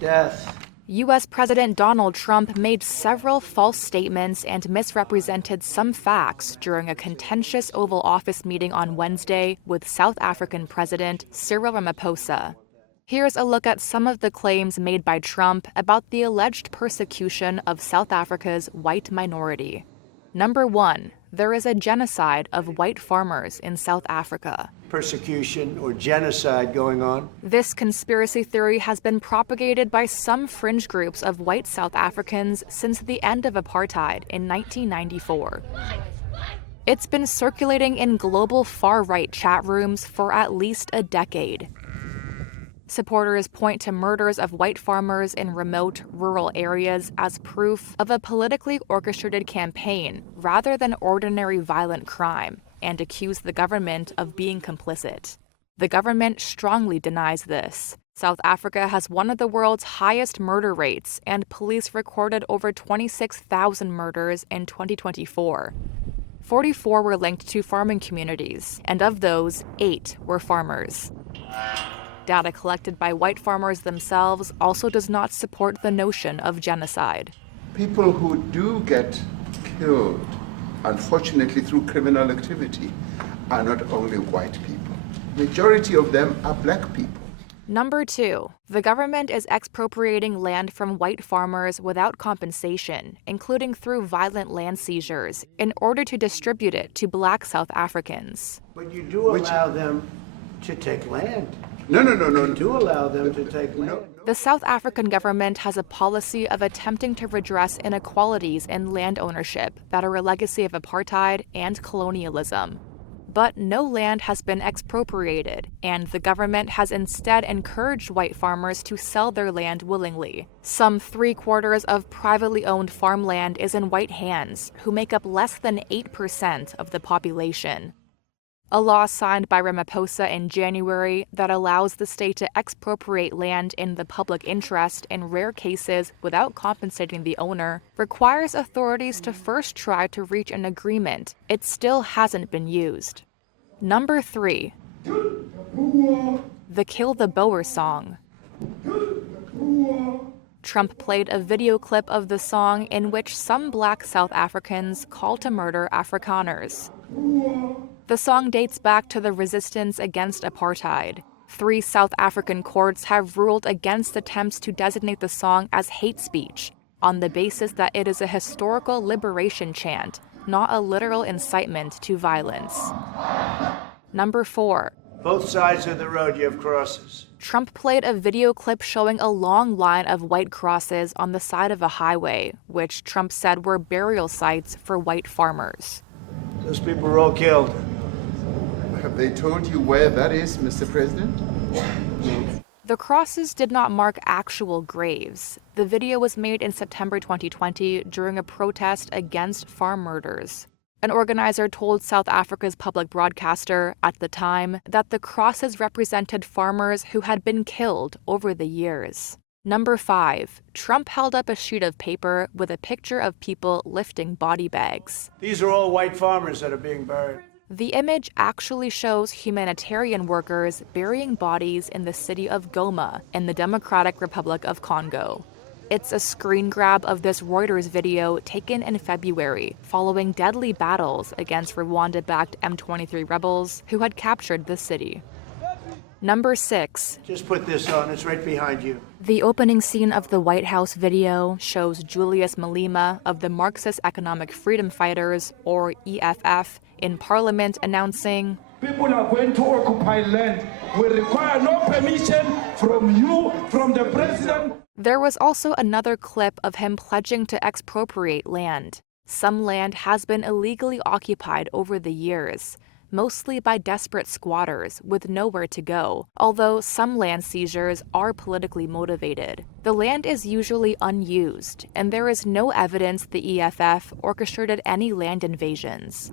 Death. U.S. President Donald Trump made several false statements and misrepresented some facts during a contentious Oval Office meeting on Wednesday with South African President Cyril Ramaphosa. Here's a look at some of the claims made by Trump about the alleged persecution of South Africa's white minority. Number 1, there is a genocide of white farmers in South Africa. Persecution or genocide going on. This conspiracy theory has been propagated by some fringe groups of white South Africans since the end of apartheid in 1994. It's been circulating in global far-right chat rooms for at least a decade. Supporters point to murders of white farmers in remote, rural areas as proof of a politically orchestrated campaign rather than ordinary violent crime, and accuse the government of being complicit. The government strongly denies this. South Africa has one of the world's highest murder rates, and police recorded over 26,000 murders in 2024. 44 were linked to farming communities, and of those, 8 were farmers. Data collected by white farmers themselves also does not support the notion of genocide. People who do get killed, unfortunately through criminal activity, are not only white people. Majority of them are black people. Number 2, the government is expropriating land from white farmers without compensation, including through violent land seizures, in order to distribute it to black South Africans. But you do allow them to take land. No. You do allow them to take land. The South African government has a policy of attempting to redress inequalities in land ownership that are a legacy of apartheid and colonialism. But no land has been expropriated, and the government has instead encouraged white farmers to sell their land willingly. Some 3/4 of privately owned farmland is in white hands, who make up less than 8% of the population. A law signed by Ramaphosa in January that allows the state to expropriate land in the public interest in rare cases without compensating the owner requires authorities to first try to reach an agreement. It still hasn't been used. Number 3. The Kill the Boer song. Trump played a video clip of the song in which some black South Africans call to murder Afrikaners. The song dates back to the resistance against apartheid. 3 South African courts have ruled against attempts to designate the song as hate speech, on the basis that it is a historical liberation chant, not a literal incitement to violence. Number 4. Both sides of the road you have crosses. Trump played a video clip showing a long line of white crosses on the side of a highway, which Trump said were burial sites for white farmers. Those people were all killed. Have they told you where that is, Mr. President? The crosses did not mark actual graves. The video was made in September 2020 during a protest against farm murders. An organizer told South Africa's public broadcaster at the time that the crosses represented farmers who had been killed over the years. Number 5, Trump held up a sheet of paper with a picture of people lifting body bags. These are all white farmers that are being buried. The image actually shows humanitarian workers burying bodies in the city of Goma in the Democratic Republic of Congo. It's a screen grab of this Reuters video taken in February following deadly battles against Rwanda-backed M23 rebels who had captured the city. Number 6. Just put this on, it's right behind you. The opening scene of the White House video shows Julius Malema of the Marxist Economic Freedom Fighters, or EFF, in Parliament announcing, "People are going to occupy land. We require no permission from you, from the president." There was also another clip of him pledging to expropriate land. Some land has been illegally occupied over the years, mostly by desperate squatters with nowhere to go, although some land seizures are politically motivated. The land is usually unused, and there is no evidence the EFF orchestrated any land invasions.